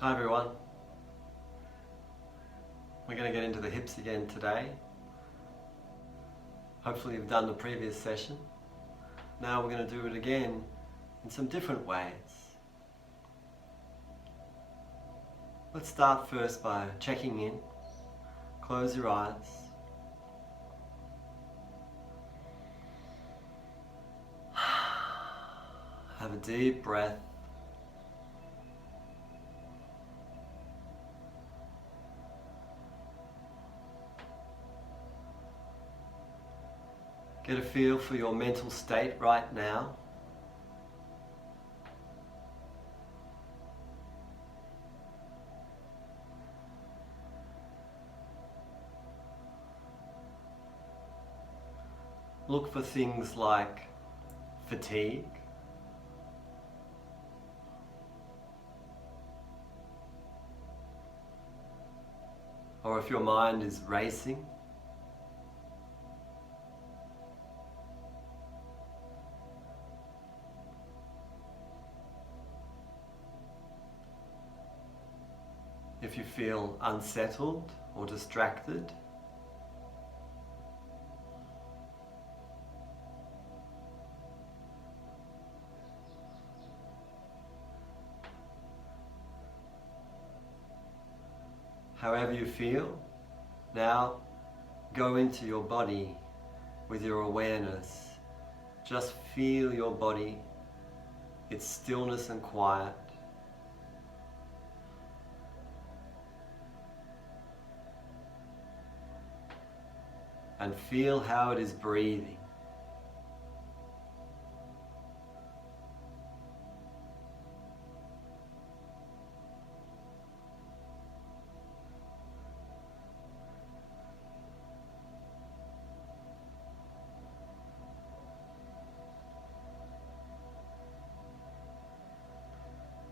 Hi everyone. We're going to get into the hips again today. Hopefully you've done the previous session. Now we're going to do it again in some different ways. Let's start first by checking in. Close your eyes. Have a deep breath. Get a feel for your mental state right now. Look for things like fatigue, or if your mind is racing. If you feel unsettled or distracted. However you feel, now go into your body with your awareness. Just feel your body, its stillness and quiet. And feel how it is breathing.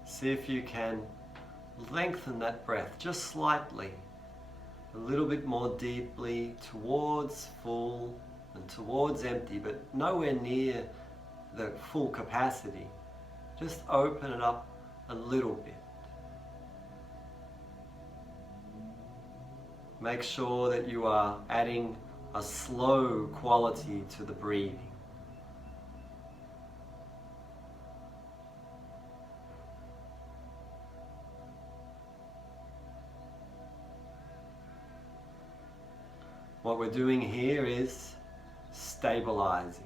See if you can lengthen that breath just slightly, a little bit more deeply towards full and towards empty, but nowhere near the full capacity. Just open it up a little bit. Make sure that you are adding a slow quality to the breathing. What we're doing here is stabilizing.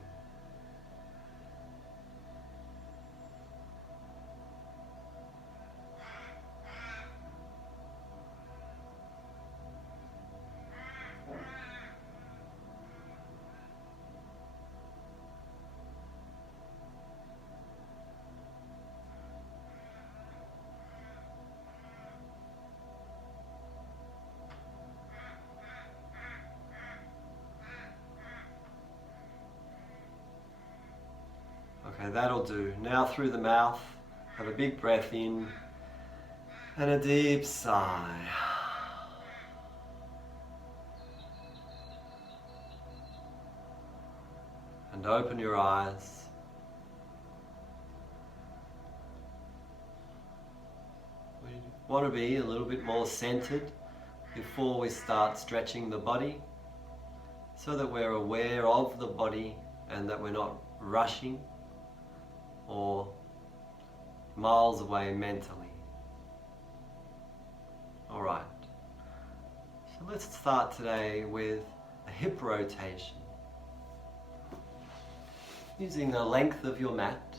Okay, that'll do. Now through the mouth, have a big breath in and a deep sigh. And open your eyes. We want to be a little bit more centered before we start stretching the body, so that we're aware of the body and that we're not rushing or miles away mentally. Alright, so let's start today with a hip rotation. Using the length of your mat.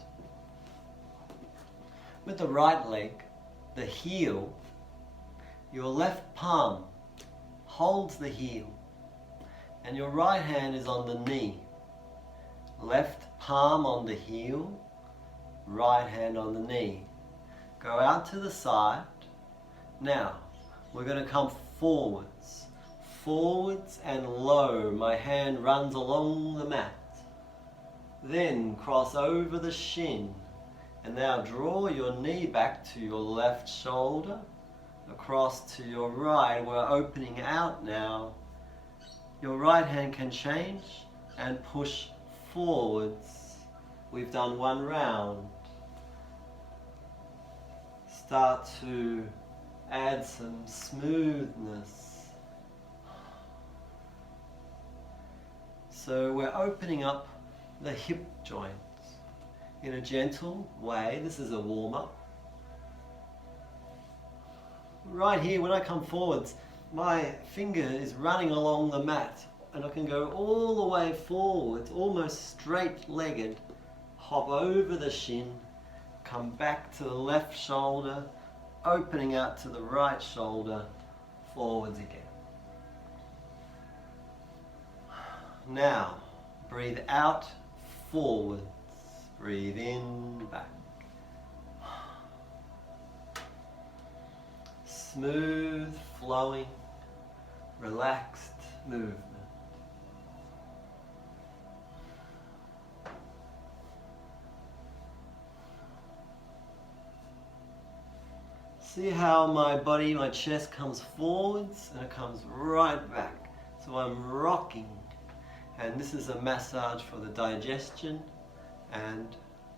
With the right leg, the heel, your left palm holds the heel and your right hand is on the knee. Left palm on the heel, right hand on the knee. Go out to the side. Now, we're going to come forwards. Forwards and low. My hand runs along the mat. Then cross over the shin. And now draw your knee back to your left shoulder. Across to your right. We're opening out now. Your right hand can change and push forwards. We've done one round. Start to add some smoothness. So we're opening up the hip joints in a gentle way. This is a warm-up. Right here, when I come forwards, my finger is running along the mat and I can go all the way forwards, almost straight-legged, hop over the shin, come back to the left shoulder, opening out to the right shoulder, forwards again. Now, breathe out, forwards, breathe in, back. Smooth, flowing, relaxed movement. See how my body, my chest comes forwards and it comes right back. So I'm rocking. And this is a massage for the digestion and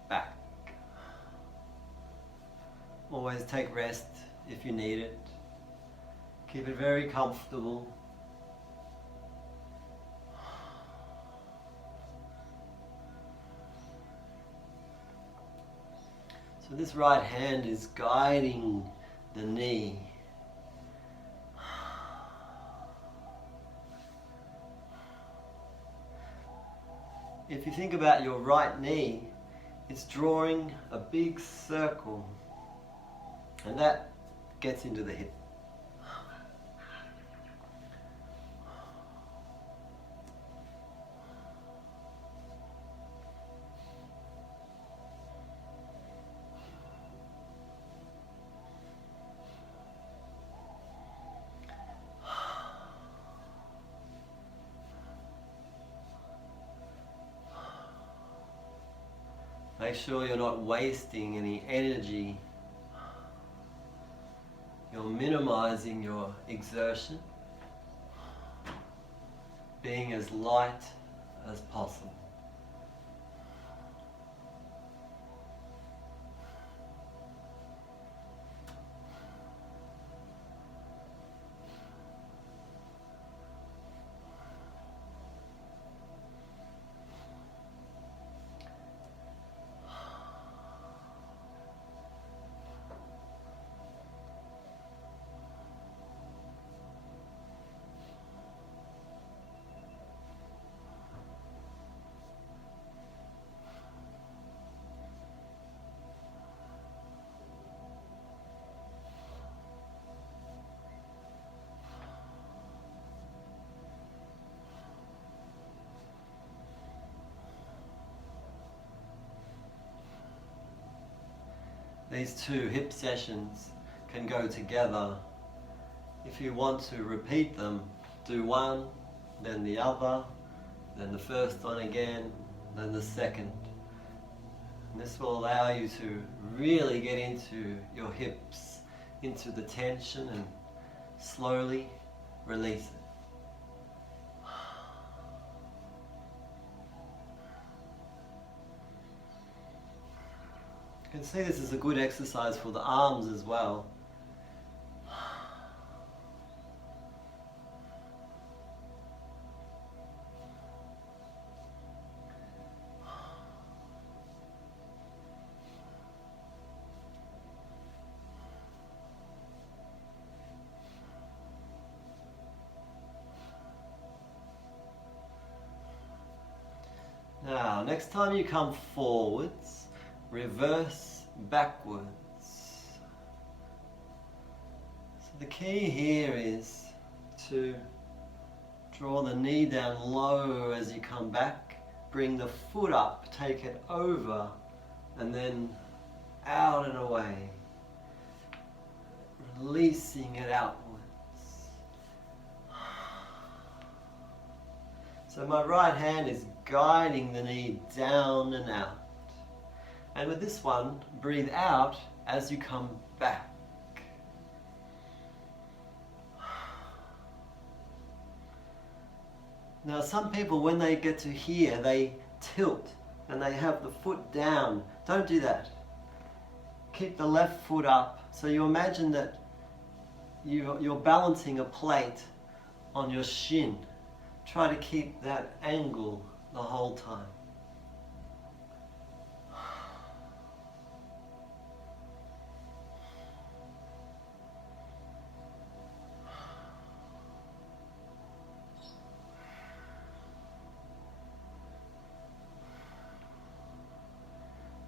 back. Always take rest if you need it. Keep it very comfortable. So this right hand is guiding the knee. If you think about your right knee, it's drawing a big circle, and that gets into the hip. Make sure you're not wasting any energy. You're minimizing your exertion, being as light as possible. These two hip sessions can go together. If you want to repeat them, do one, then the other, then the first one again, then the second. And this will allow you to really get into your hips, into the tension, and slowly release it. You can see this is a good exercise for the arms as well. Now, next time you come forwards, reverse backwards. So the key here is to draw the knee down low as you come back, bring the foot up, take it over, and then out and away, releasing it outwards. So my right hand is guiding the knee down and out. And with this one, breathe out as you come back. Now some people, when they get to here, they tilt and they have the foot down. Don't do that. Keep the left foot up. So you imagine that you're balancing a plate on your shin. Try to keep that angle the whole time.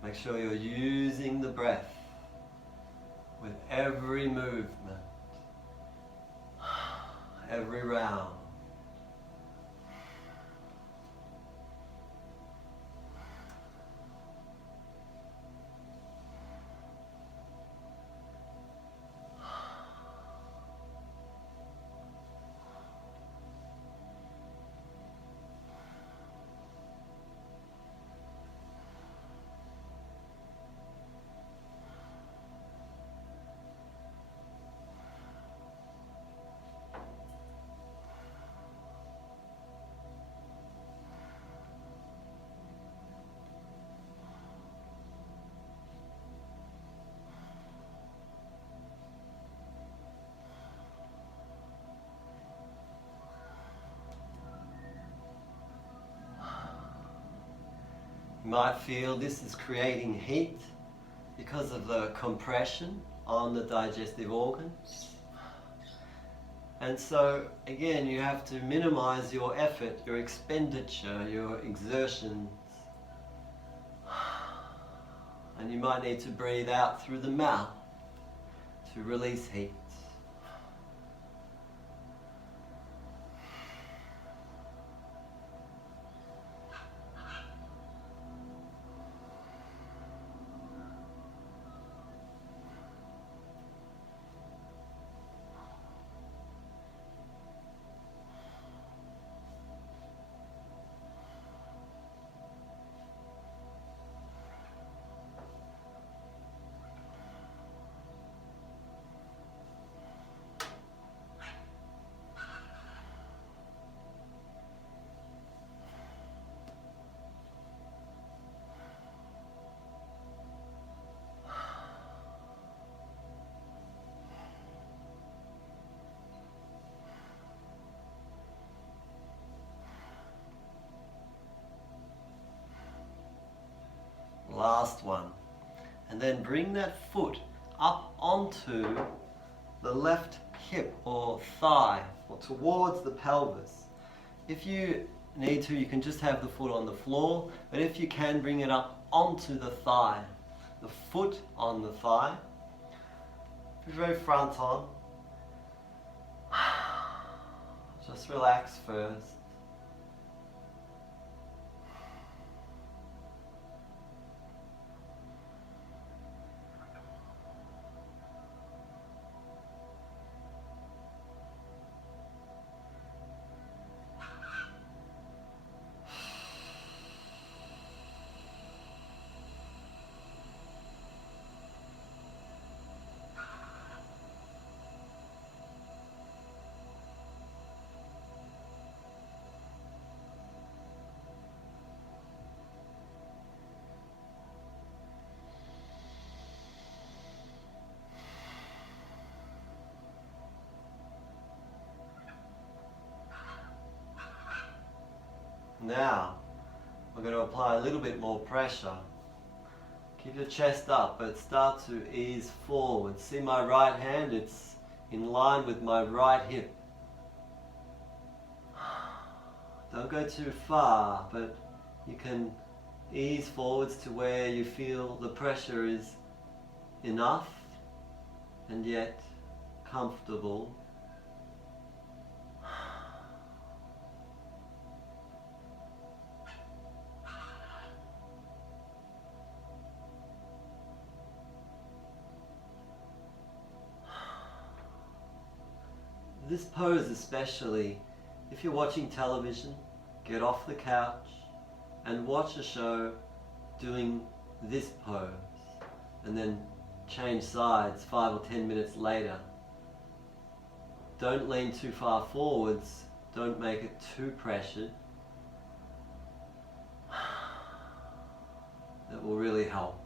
Make sure you're using the breath with every movement, every round. You might feel this is creating heat because of the compression on the digestive organs. And so, again, you have to minimize your effort, your expenditure, your exertions. And you might need to breathe out through the mouth to release heat. Last one. And then bring that foot up onto the left hip or thigh or towards the pelvis. If you need to, you can just have the foot on the floor, but if you can, bring it up onto the thigh. The foot on the thigh. Very front on. Just relax first. Now, we're going to apply a little bit more pressure. Keep your chest up, but start to ease forward. See my right hand, it's in line with my right hip. Don't go too far, but you can ease forwards to where you feel the pressure is enough and yet comfortable. This pose especially, if you're watching television, get off the couch and watch a show doing this pose and then change sides 5 or 10 minutes later. Don't lean too far forwards, don't make it too pressured. That will really help.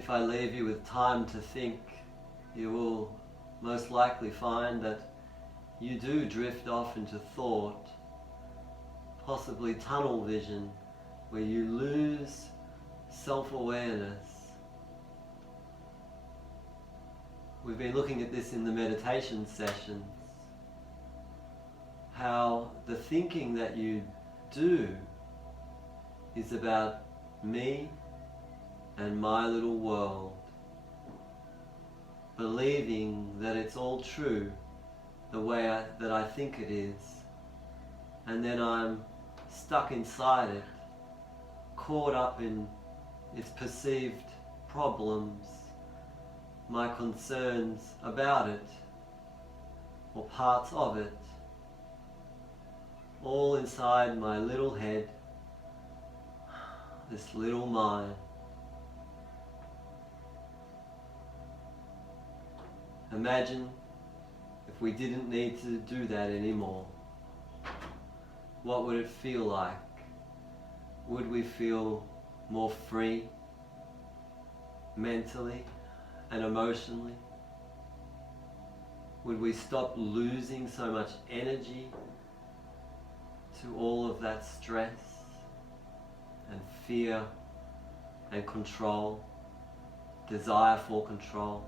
if I leave you with time to think, you will most likely find that you do drift off into thought, possibly tunnel vision, where you lose self-awareness. We've been looking at this in the meditation sessions, how the thinking that you do is about me and my little world, believing that it's all true the way that I think it is, and then I'm stuck inside it, caught up in its perceived problems, my concerns about it, or parts of it, all inside my little head, this little mind. Imagine if we didn't need to do that anymore. What would it feel like? Would we feel more free, mentally and emotionally? Would we stop losing so much energy to all of that stress and fear and control, desire for control?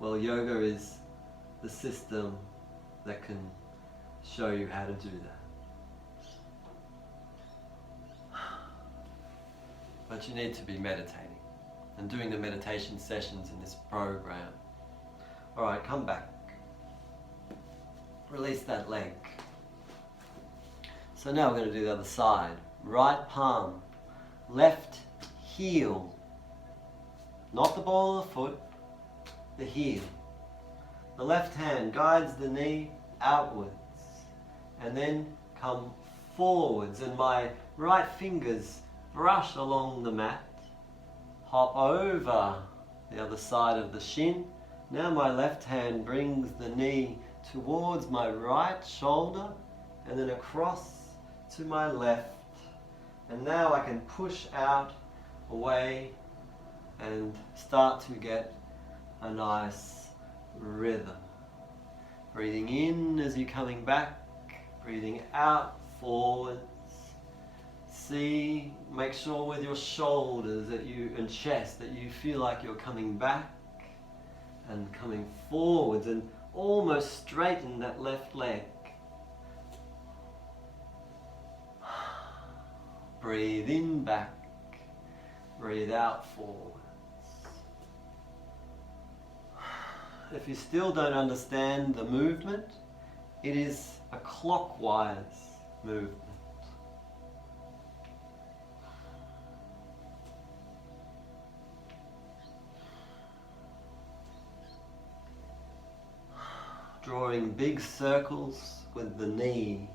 Well, yoga is the system that can show you how to do that. But you need to be meditating and doing the meditation sessions in this program. Alright, come back. Release that leg. So now we're going to do the other side. Right palm, left heel. Not the ball of the foot, the heel. The left hand guides the knee outwards and then come forwards, and my right fingers brush along the mat, hop over the other side of the shin. Now my left hand brings the knee towards my right shoulder and then across to my left, and now I can push out away and start to get a nice rhythm. Breathing in as you're coming back, breathing out forwards. See, make sure with your shoulders that and chest that you feel like you're coming back and coming forwards, and almost straighten that left leg. Breathe in back, breathe out forwards. If you still don't understand the movement, it is a clockwise movement. Drawing big circles with the knee.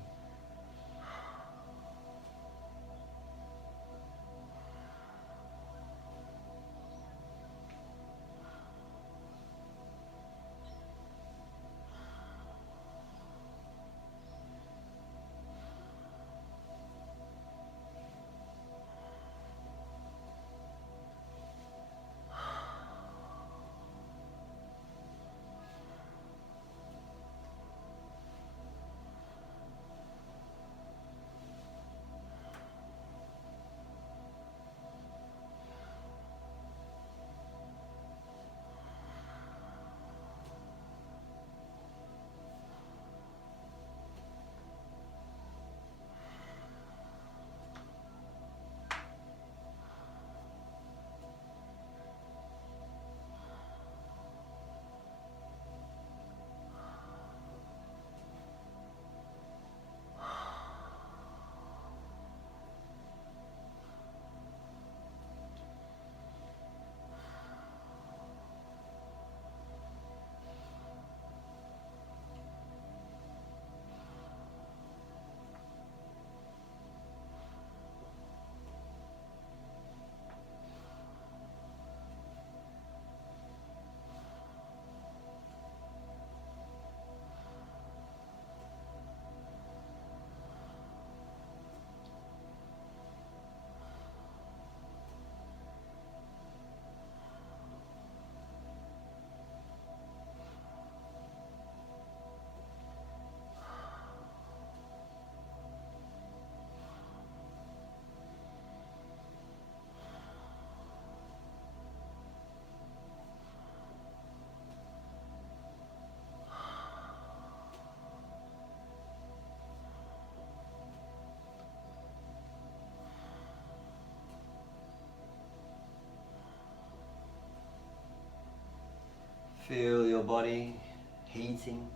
Feel your body heating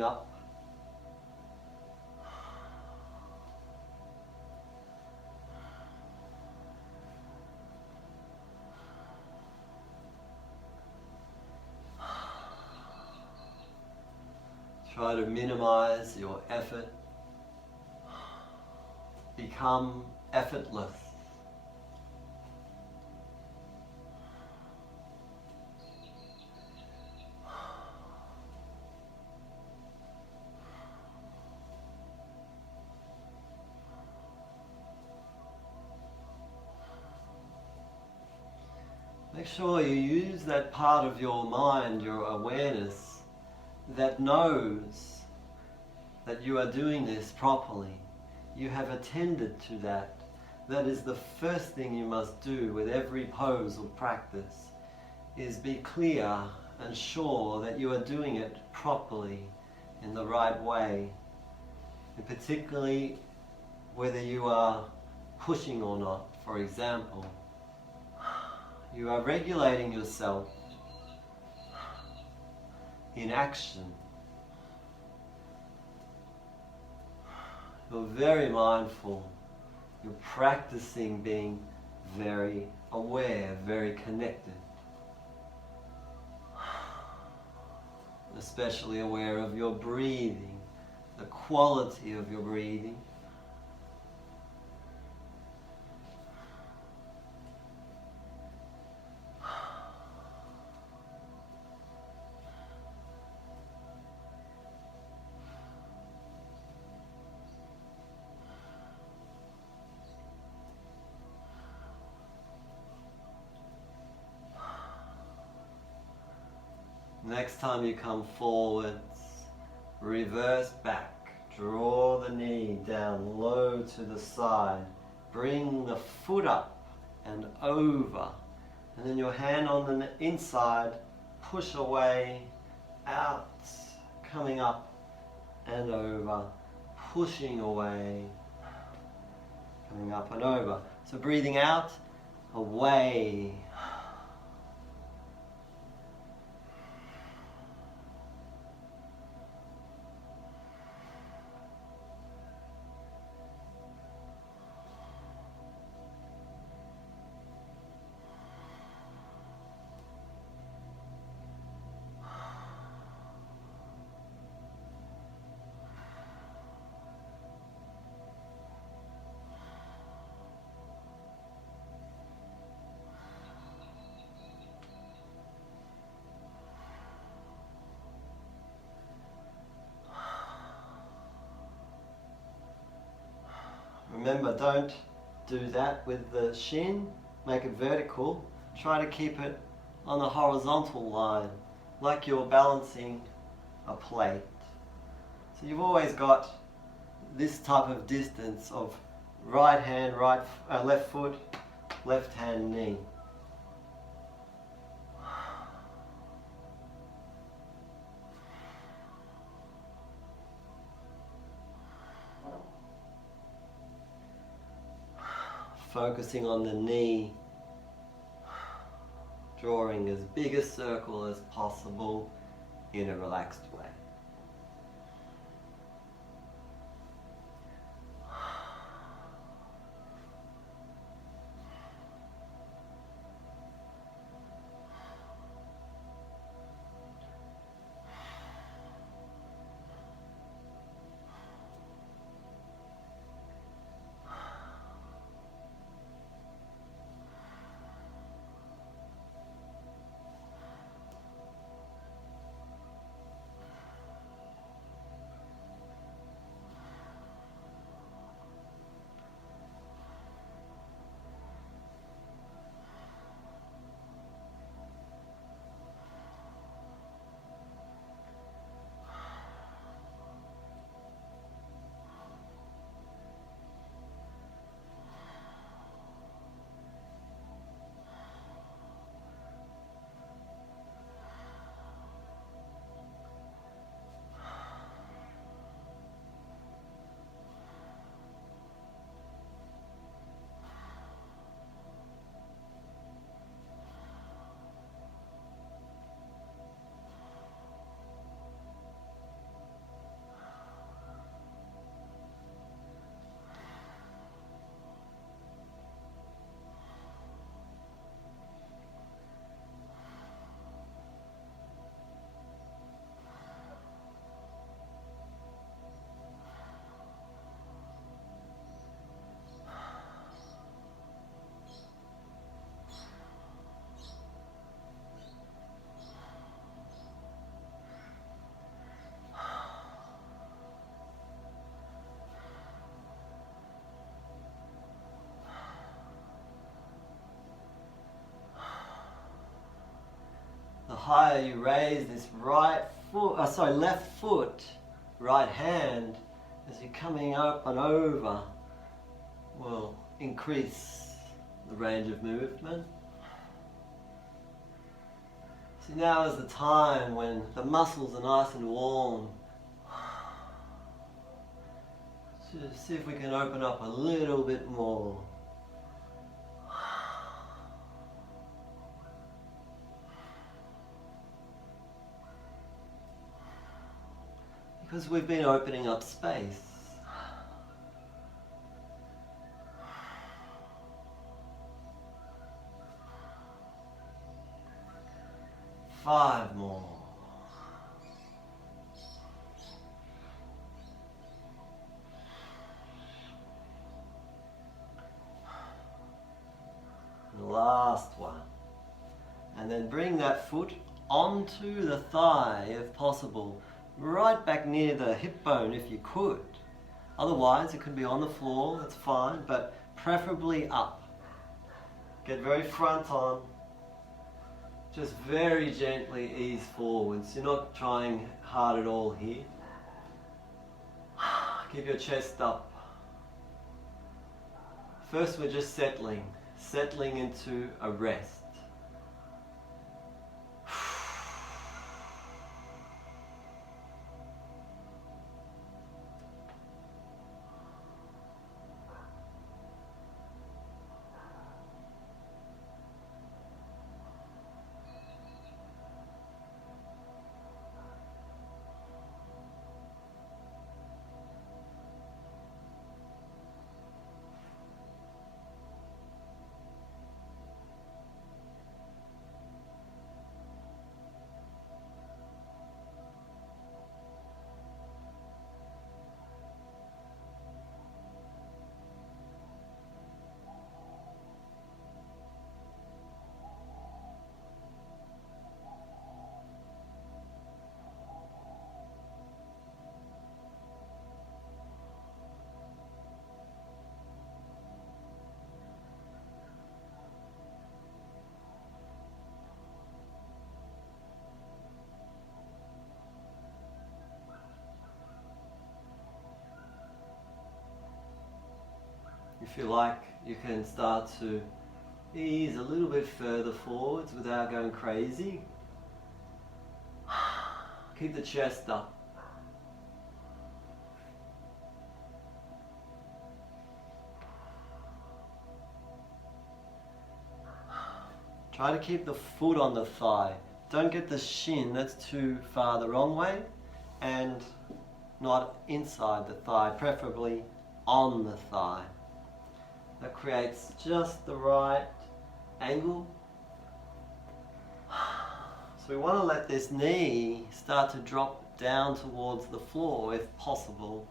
up. Try to minimize your effort. Become effortless. Make sure you use that part of your mind, your awareness, that knows that you are doing this properly. You have attended to that. That is the first thing you must do with every pose or practice, is be clear and sure that you are doing it properly in the right way. And particularly whether you are pushing or not, for example. You are regulating yourself in action. You're very mindful. You're practicing being very aware, very connected. Especially aware of your breathing, the quality of your breathing. Next time you come forwards, reverse back. Draw the knee down low to the side. Bring the foot up and over. And then your hand on the inside, push away, out, coming up and over, pushing away, coming up and over. So breathing out, away. Remember, don't do that with the shin. Make it vertical. Try to keep it on a horizontal line, like you're balancing a plate. So you've always got this type of distance of right hand, left foot, left hand, knee. Focusing on the knee, drawing as big a circle as possible in a relaxed way. higher you raise this left foot, right hand, as you're coming up and over, will increase the range of movement. So now is the time when the muscles are nice and warm. Just see if we can open up a little bit more. Because we've been opening up space. Five more. The last one. And then bring that foot onto the thigh if possible. Right back near the hip bone if you could. Otherwise it could be on the floor, that's fine, but preferably up. Get very front on. Just very gently ease forwards. You're not trying hard at all here. Keep your chest up. First we're just settling into a rest. If you like, you can start to ease a little bit further forwards without going crazy. Keep the chest up. Try to keep the foot on the thigh. Don't get the shin, that's too far the wrong way, and not inside the thigh, preferably on the thigh. That creates just the right angle. So we want to let this knee start to drop down towards the floor if possible.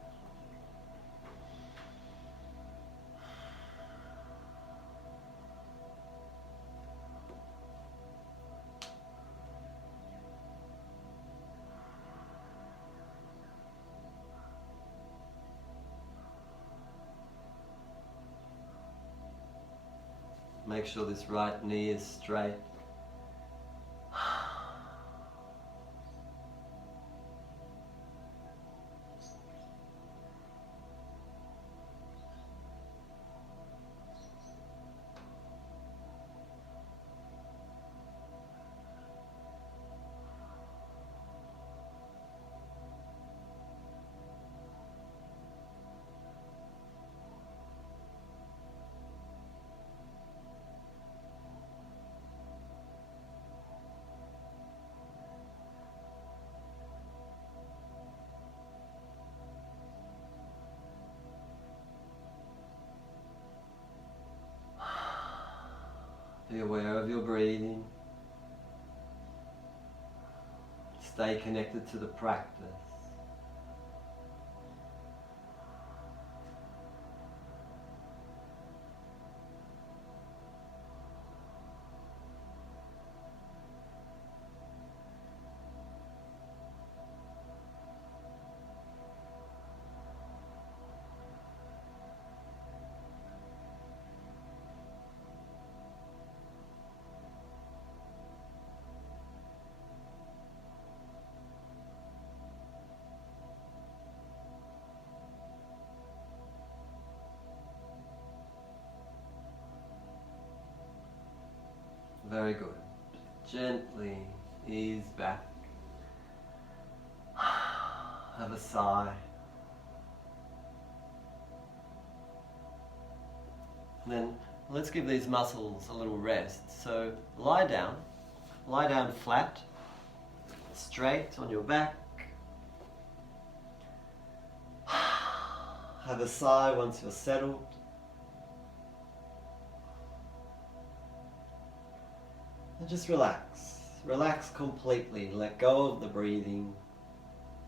Make sure this right knee is straight. Be aware of your breathing. Stay connected to the practice. Very good. Gently ease back. Have a sigh. And then let's give these muscles a little rest. So lie down flat, straight on your back. Have a sigh once you're settled. And just relax. Relax completely. Let go of the breathing.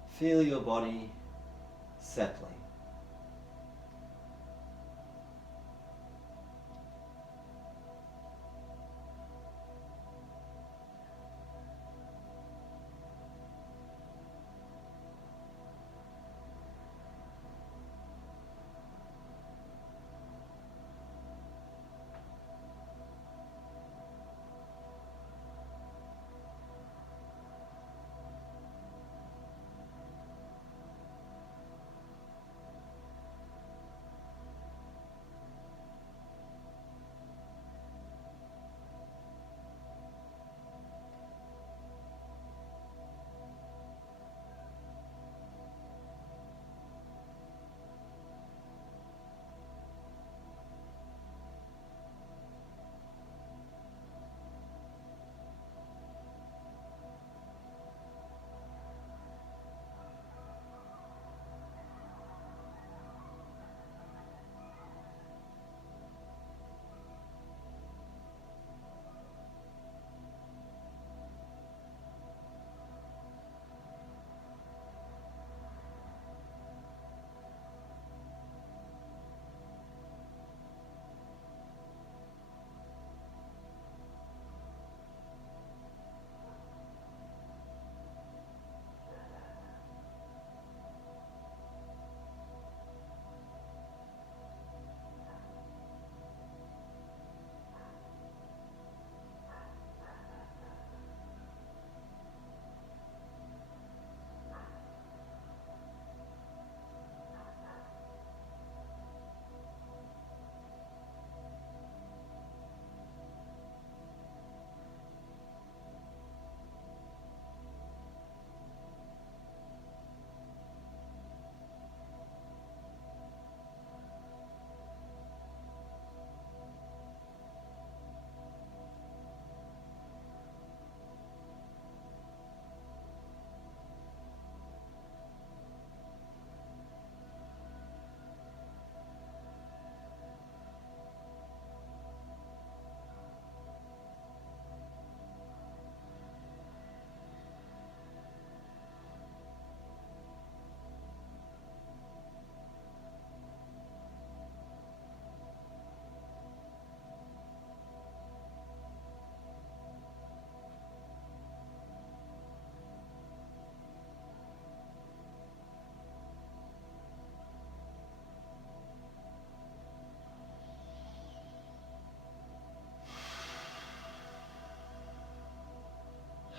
Feel your body settling.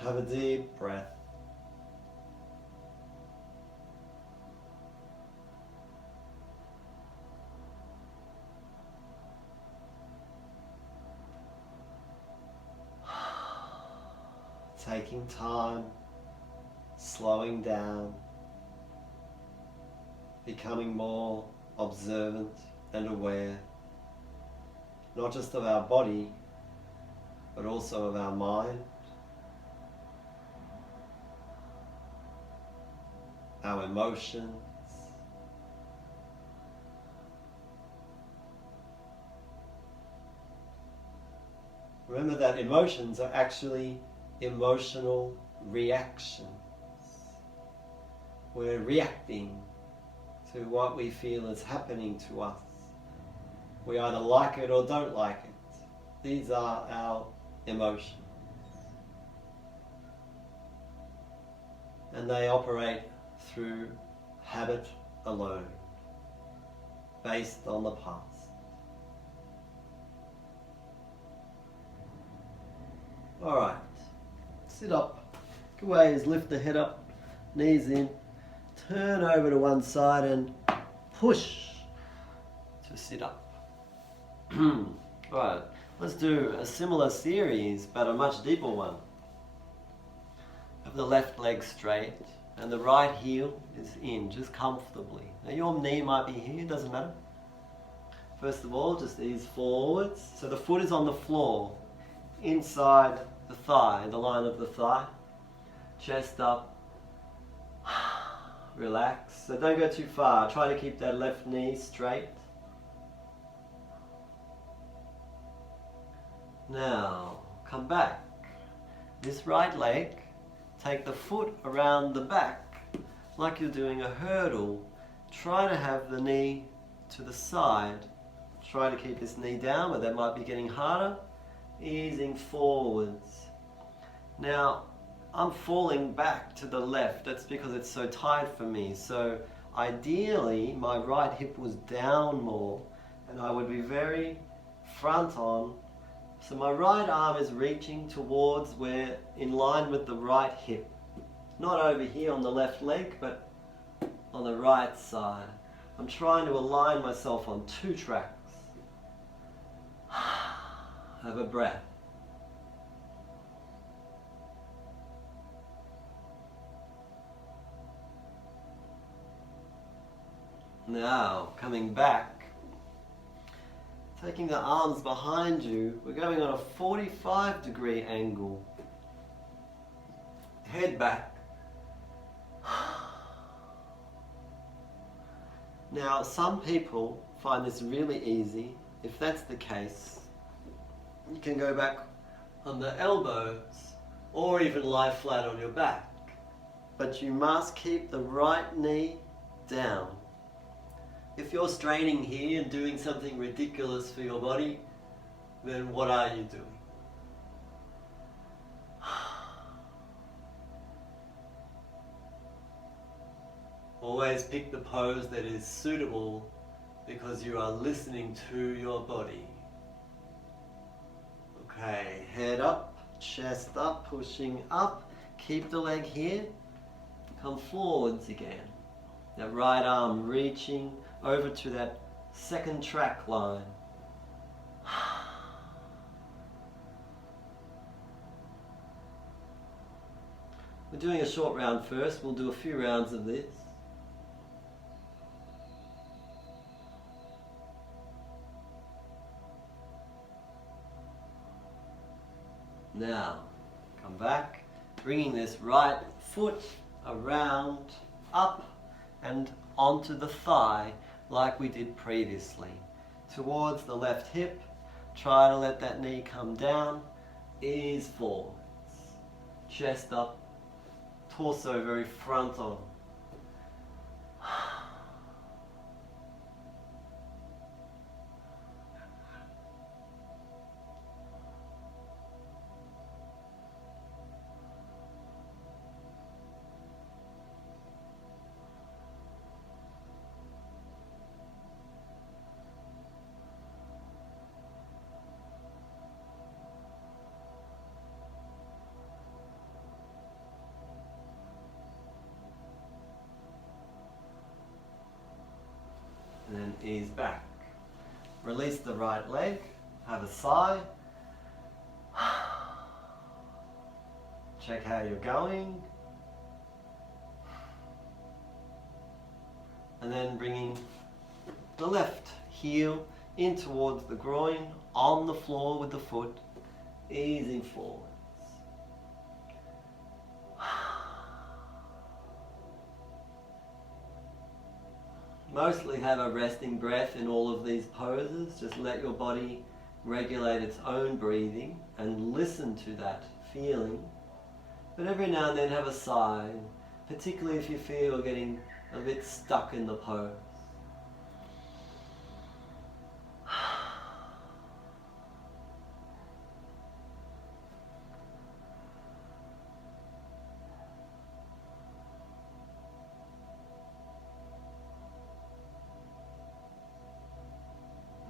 Have a deep breath. Taking time, slowing down, becoming more observant and aware, not just of our body, but also of our mind, our emotions, remember that emotions are actually emotional reactions. We're reacting to what we feel is happening to us. We either like it or don't like it. These are our emotions. And they operate through habit alone, based on the past. Alright, sit up. Good way is lift the head up, knees in, turn over to one side and push to sit up. Alright, Let's do a similar series, but a much deeper one. Have the left leg straight and the right heel is in, just comfortably. Now your knee might be here, doesn't matter. First of all, just ease forwards. So the foot is on the floor, inside the thigh, the line of the thigh. Chest up. Relax. So don't go too far. Try to keep that left knee straight. Now, come back. This right leg, take the foot around the back like you're doing a hurdle. Try to have the knee to the side. Try to keep this knee down, but that might be getting harder. Easing forwards. Now, I'm falling back to the left. That's because it's so tight for me. So ideally, my right hip was down more and I would be very front on. So my right arm is reaching towards where, in line with the right hip. Not over here on the left leg, but on the right side. I'm trying to align myself on 2 tracks. Have a breath. Now, coming back. Taking the arms behind you, we're going on a 45-degree angle. Head back. Now, some people find this really easy. If that's the case, you can go back on the elbows or even lie flat on your back. But you must keep the right knee down. If you're straining here and doing something ridiculous for your body, then what are you doing? Always pick the pose that is suitable because you are listening to your body. Okay, head up, chest up, pushing up. Keep the leg here. Come forwards again. That right arm reaching over to that second track line. We're doing a short round first. We'll do a few rounds of this. Now, come back, bringing this right foot around, up and onto the thigh like we did previously. Towards the left hip, try to let that knee come down, ease forwards. Chest up, torso very front on. And then ease back. Release the right leg, have a sigh. Check how you're going. And then bringing the left heel in towards the groin, on the floor with the foot, easing forwards. Mostly have a resting breath in all of these poses. Just let your body regulate its own breathing and listen to that feeling. But every now and then have a sigh, particularly if you feel you're getting a bit stuck in the pose.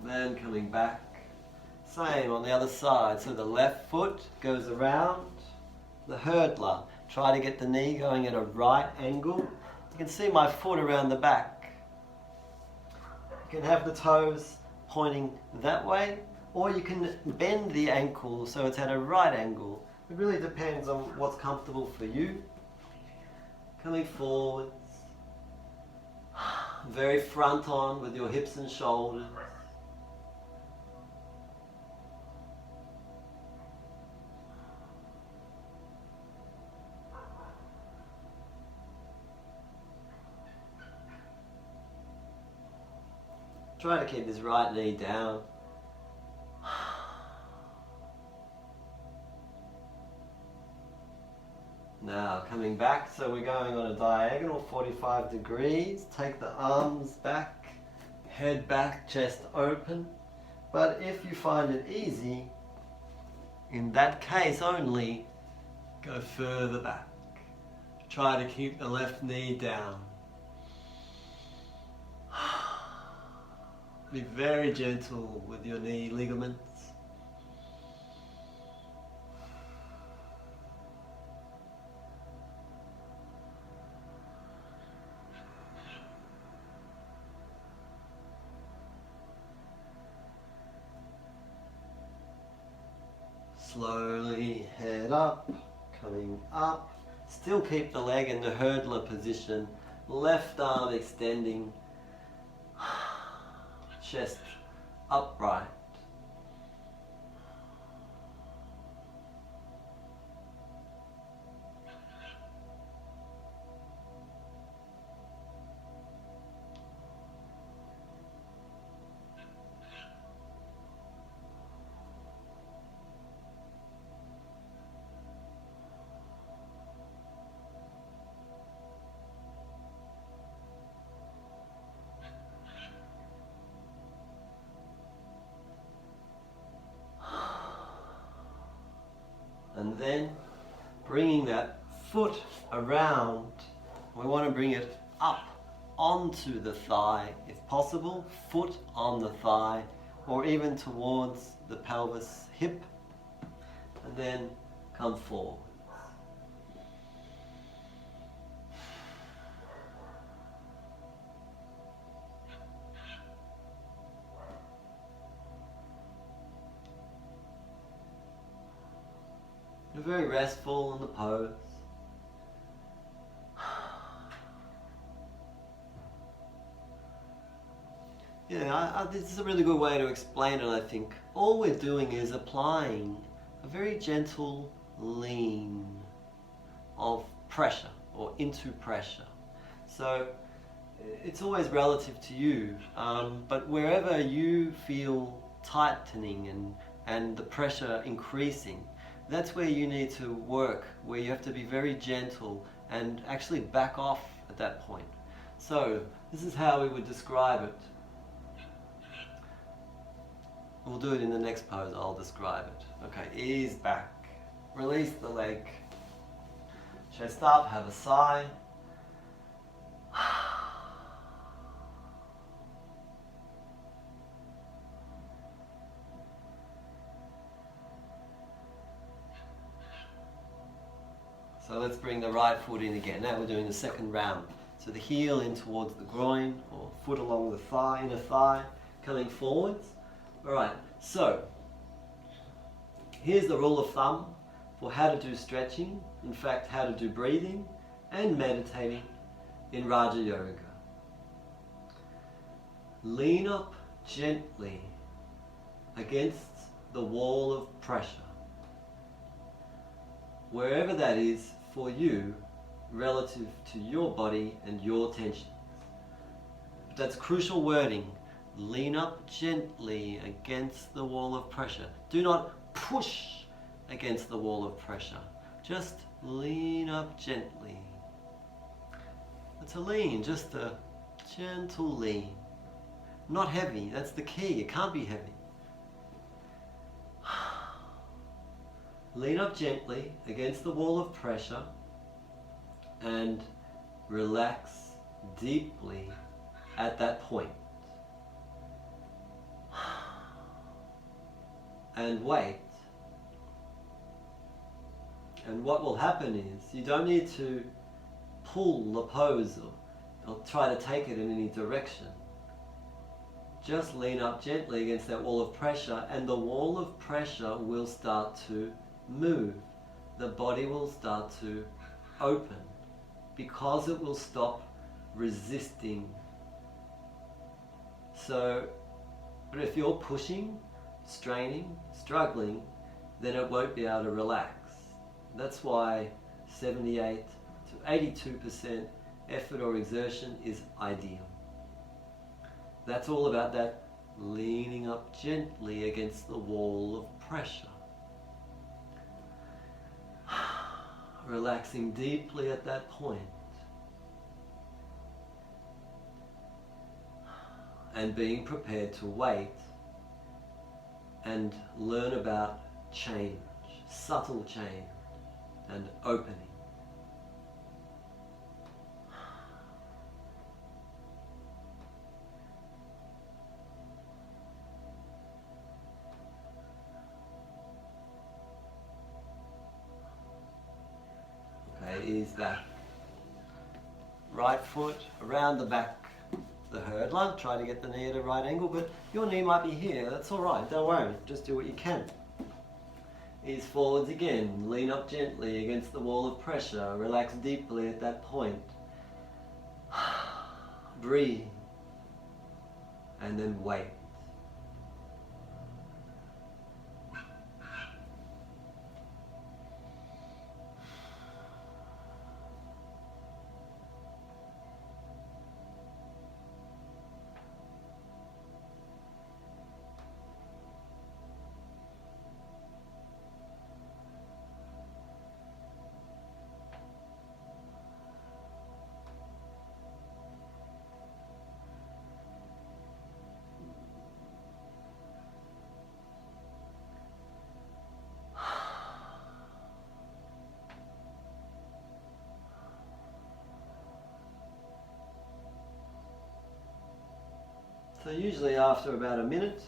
Then coming back, same on the other side. So the left foot goes around the hurdler. Try to get the knee going at a right angle. You can see my foot around the back. You can have the toes pointing that way or you can bend the ankle so it's at a right angle. It really depends on what's comfortable for you. Coming forwards, very front on with your hips and shoulders. Try to keep this right knee down. Now coming back, so we're going on a diagonal 45 degrees. Take the arms back, head back, chest open. But if you find it easy, in that case only, go further back. Try to keep the left knee down. Be very gentle with your knee ligaments. Slowly head up, coming up. Still keep the leg in the hurdler position. Left arm extending. Chest upright. And then bringing that foot around, we want to bring it up onto the thigh, if possible, foot on the thigh, or even towards the pelvis hip, and then come forward. You're very restful in the pose. Yeah, this is a really good way to explain it, I think. All we're doing is applying a very gentle lean of pressure, or into pressure. So it's always relative to you, but wherever you feel tightening and the pressure increasing, that's where you need to work, where you have to be very gentle and actually back off at that point. So this is how we would describe it. We'll do it in the next pose, I'll describe it. Okay, ease back, release the leg, chest up, have a sigh. So let's bring the right foot in again. Now we're doing the second round. So the heel in towards the groin, or foot along the thigh, inner thigh, coming forwards. All right, so here's the rule of thumb for how to do stretching, in fact how to do breathing and meditating in Raja Yoga. Lean up gently against the wall of pressure, wherever that is for you relative to your body and your tension. But that's crucial wording. Lean up gently against the wall of pressure. Do not push against the wall of pressure. Just lean up gently. It's a lean, just a gentle lean. Not heavy, that's the key. It can't be heavy. Lean up gently against the wall of pressure and relax deeply at that point. And wait. And what will happen is you don't need to pull the pose or try to take it in any direction. just lean up gently against that wall of pressure, and the wall of pressure will start to move. The body will start to open because it will stop resisting. So, but if you're pushing, straining, struggling, then it won't be able to relax. That's why 78 to 82% effort or exertion is ideal. That's all about that leaning up gently against the wall of pressure. Relaxing deeply at that point. And being prepared to wait and learn about change, subtle change and opening. Okay, ease back. Right foot around the back, the hurdler. Try to get the knee at a right angle, but your knee might be here. That's all right. Don't worry. Just do what you can. Ease forwards again. Lean up gently against the wall of pressure. Relax deeply at that point. Breathe. And then wait. So usually after about a minute,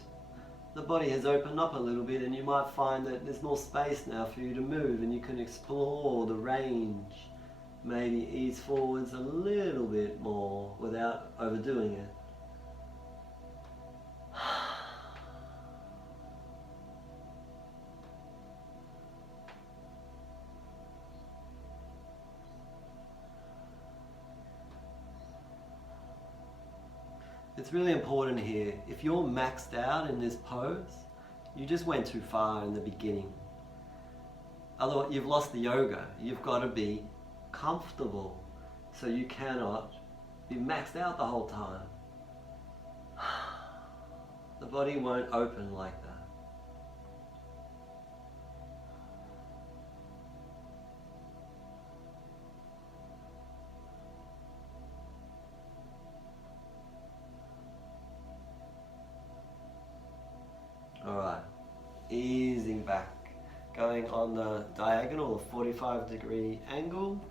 the body has opened up a little bit, and you might find that there's more space now for you to move, and you can explore the range. Maybe ease forwards a little bit more without overdoing it. It's really important here. If you're maxed out in this pose, you just went too far in the beginning. Otherwise, you've lost the yoga. You've got to be comfortable. So you cannot be maxed out the whole time. The body won't open like that. Alright, easing back, going on the diagonal, a 45-degree angle.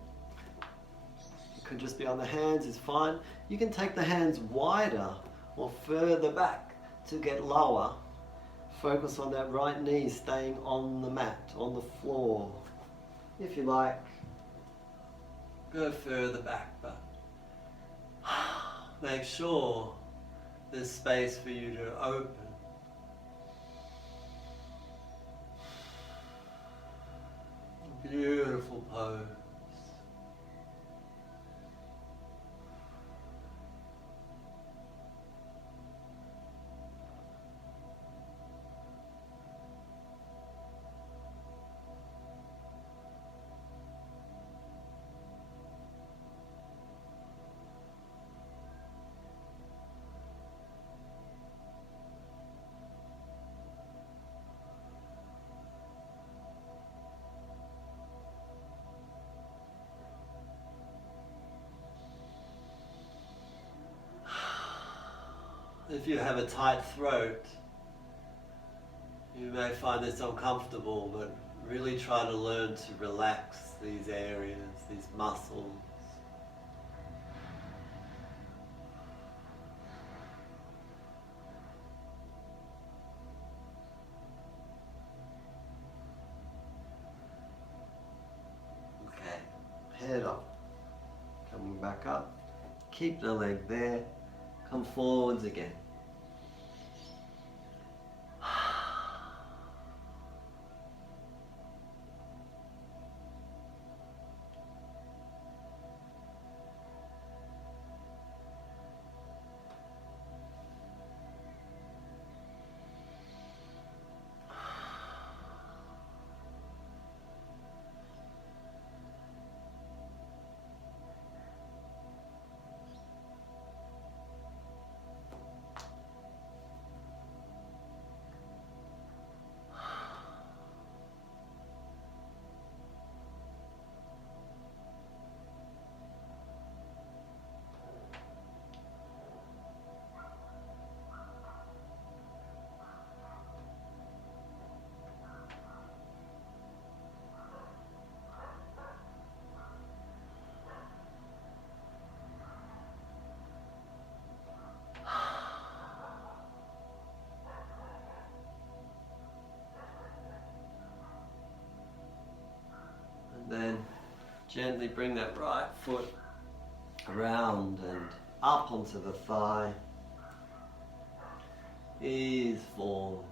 It could just be on the hands, is fine. You can take the hands wider or further back to get lower. Focus on that right knee staying on the mat, on the floor. If you like, go further back, but make sure there's space for you to open. Beautiful pose. If you have a tight throat, you may find this uncomfortable, but really try to learn to relax these areas, these muscles. Okay, head up, coming back up, keep the leg there, come forwards again. Then gently bring that right foot around and up onto the thigh. Ease forward.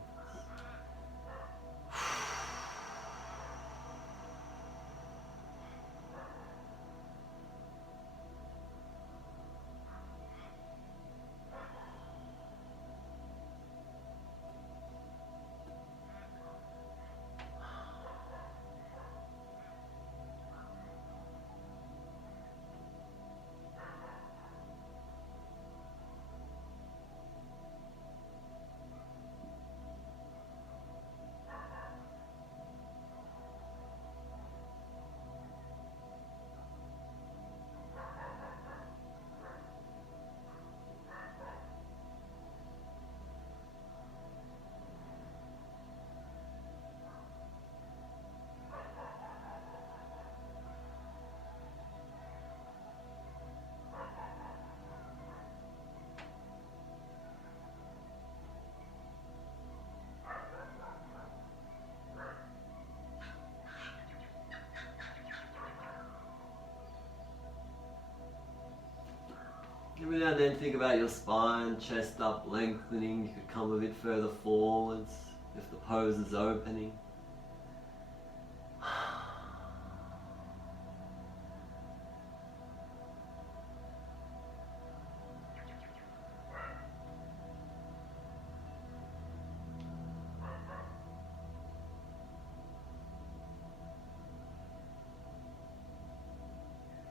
Every now and then think about your spine, chest up, lengthening. You could come a bit further forwards if the pose is opening.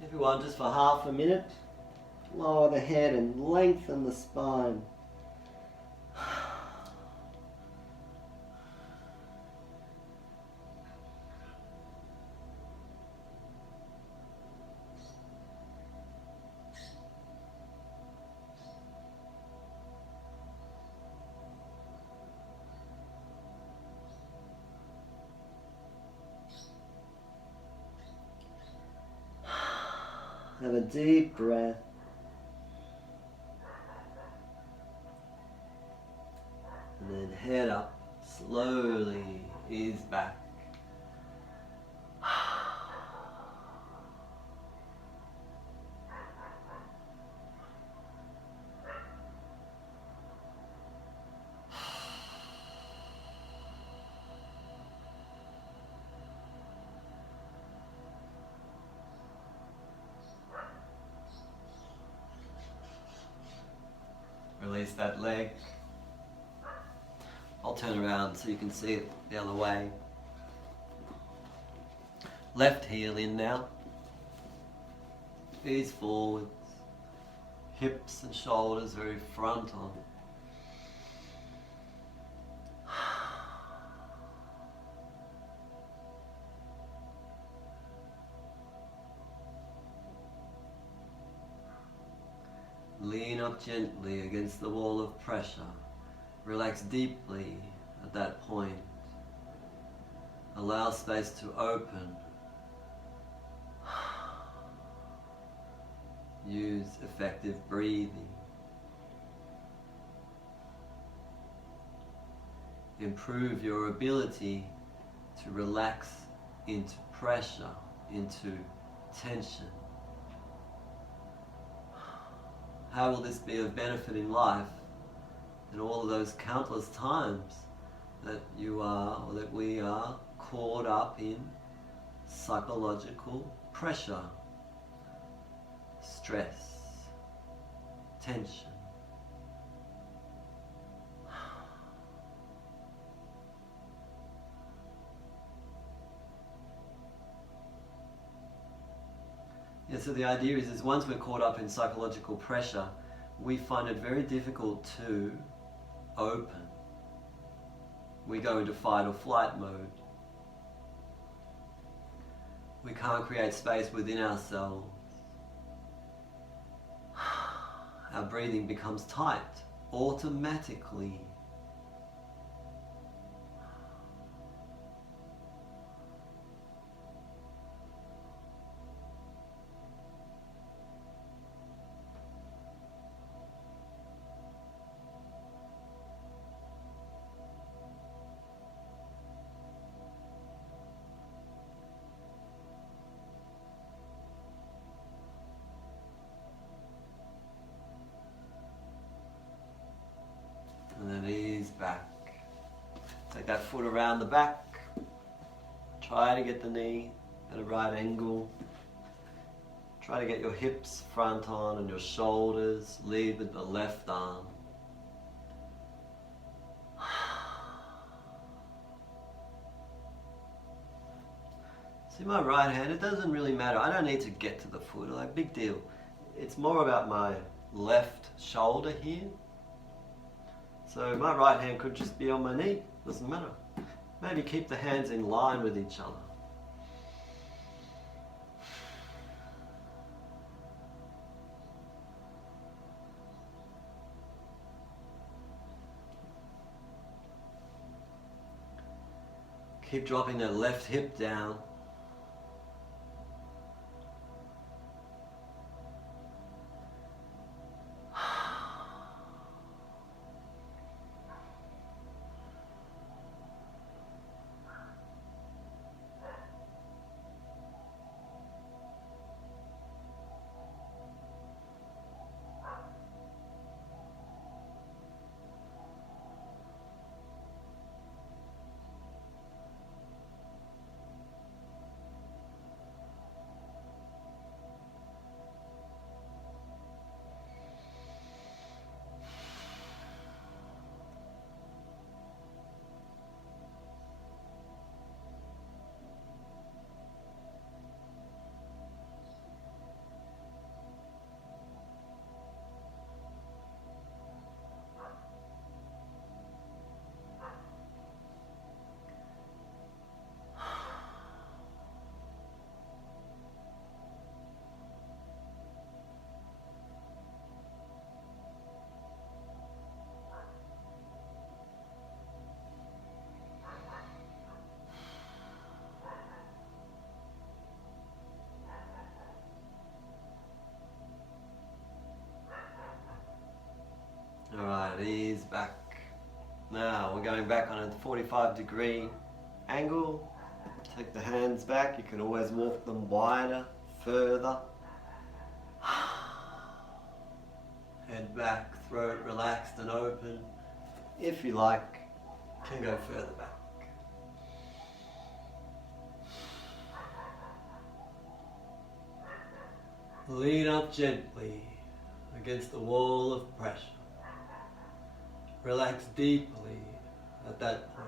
Everyone, just for half a minute, lower the head and lengthen the spine. Have a deep breath. And then head up, slowly ease back. Release that leg. I'll turn around so you can see it the other way. Left heel in now. Ease forwards. Hips and shoulders very front on. Lean up gently against the wall of pressure. Relax deeply at that point. Allow space to open. Use effective breathing. Improve your ability to relax into pressure, into tension. How will this be of benefit in life? And all of those countless times that you are, or that we are, caught up in psychological pressure, stress, tension. Yeah, so the idea is once we're caught up in psychological pressure, we find it very difficult to open. We go into fight or flight mode. We can't create space within ourselves. Our breathing becomes tight automatically. back. Take that foot around the back. Try to get the knee at a right angle. Try to get your hips front on and your shoulders. Lead with the left arm. See my right hand, it doesn't really matter. I don't need to get to the foot, like big deal. It's more about my left shoulder here. So my right hand could just be on my knee, doesn't matter. Maybe keep the hands in line with each other. Keep dropping that left hip down. Alright, ease back. Now we're going back on a 45-degree angle. Take the hands back. You can always walk them wider, further. Head back, throat relaxed and open. If you like, you can go further back. Lean up gently against the wall of pressure. Relax deeply at that point.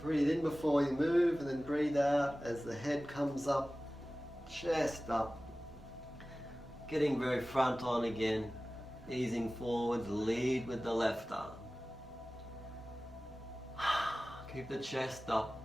Breathe in before you move, and then breathe out as the head comes up, chest up. Getting very front on again, easing forward, lead with the left arm. Keep the chest up.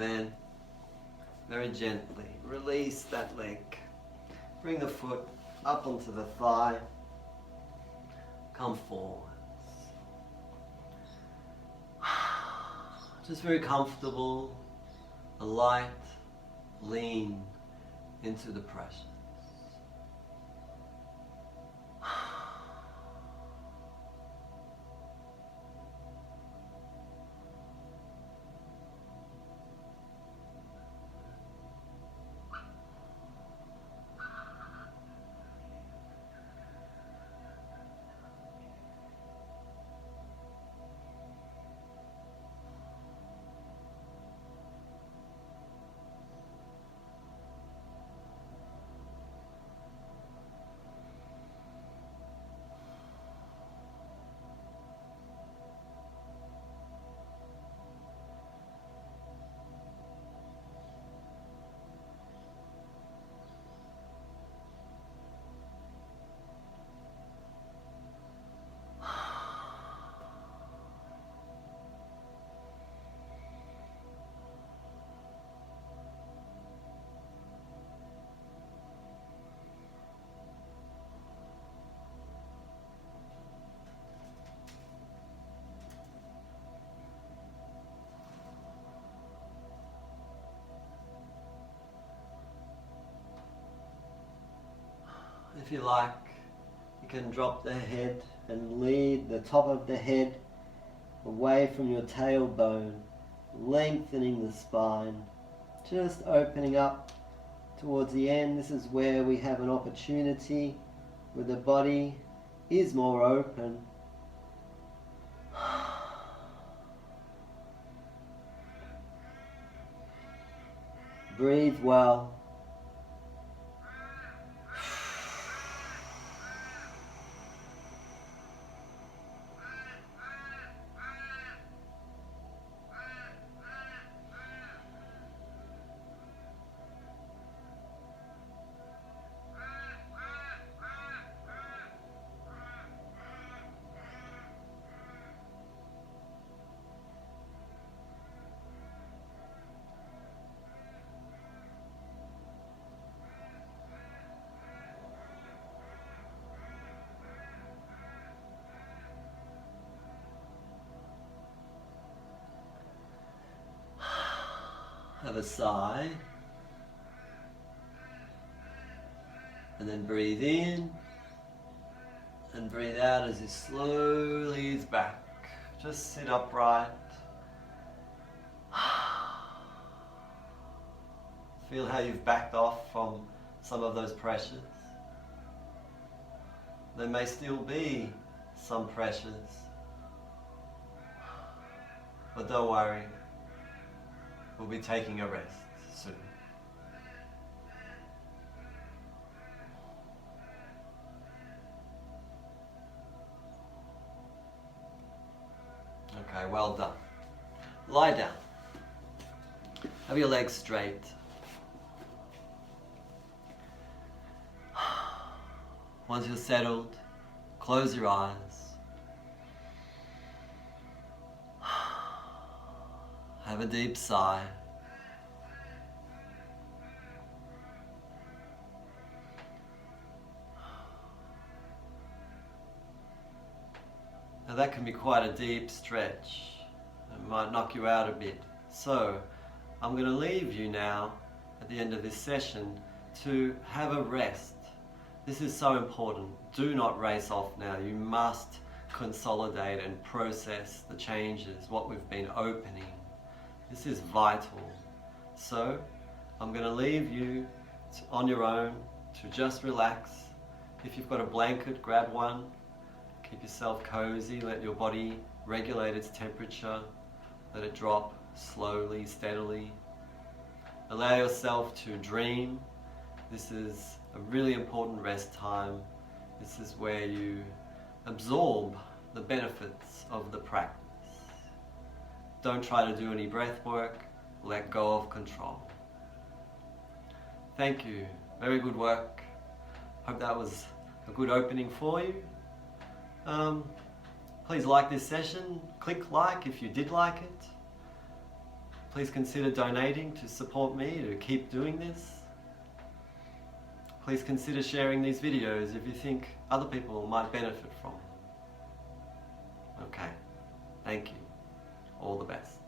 Then, very gently, release that leg. Bring the foot up onto the thigh. Come forwards. Just very comfortable, a light lean into the pressure. If you like, you can drop the head and lead the top of the head away from your tailbone, lengthening the spine, just opening up towards the end. This is where we have an opportunity where the body is more open. Breathe well. Have a sigh, and then breathe in and breathe out as you slowly ease back. Just sit upright. Feel how you've backed off from some of those pressures. There may still be some pressures, but don't worry. We'll be taking a rest soon. Okay, well done. Lie down. Have your legs straight. Once you're settled, close your eyes. Have a deep sigh. Now that can be quite a deep stretch. It might knock you out a bit. So I'm going to leave you now at the end of this session to have a rest. This is so important. Do not race off now. You must consolidate and process the changes, what we've been opening. This is vital. So I'm going to leave you on your own to just relax. If you've got a blanket, grab one. Keep yourself cozy. Let your body regulate its temperature. Let it drop slowly, steadily. Allow yourself to dream. This is a really important rest time. This is where you absorb the benefits of the practice. Don't try to do any breath work. Let go of control. Thank you. Very good work. Hope that was a good opening for you. Please like this session. Click like if you did like it. Please consider donating to support me to keep doing this. Please consider sharing these videos if you think other people might benefit from. Okay, thank you. All the best.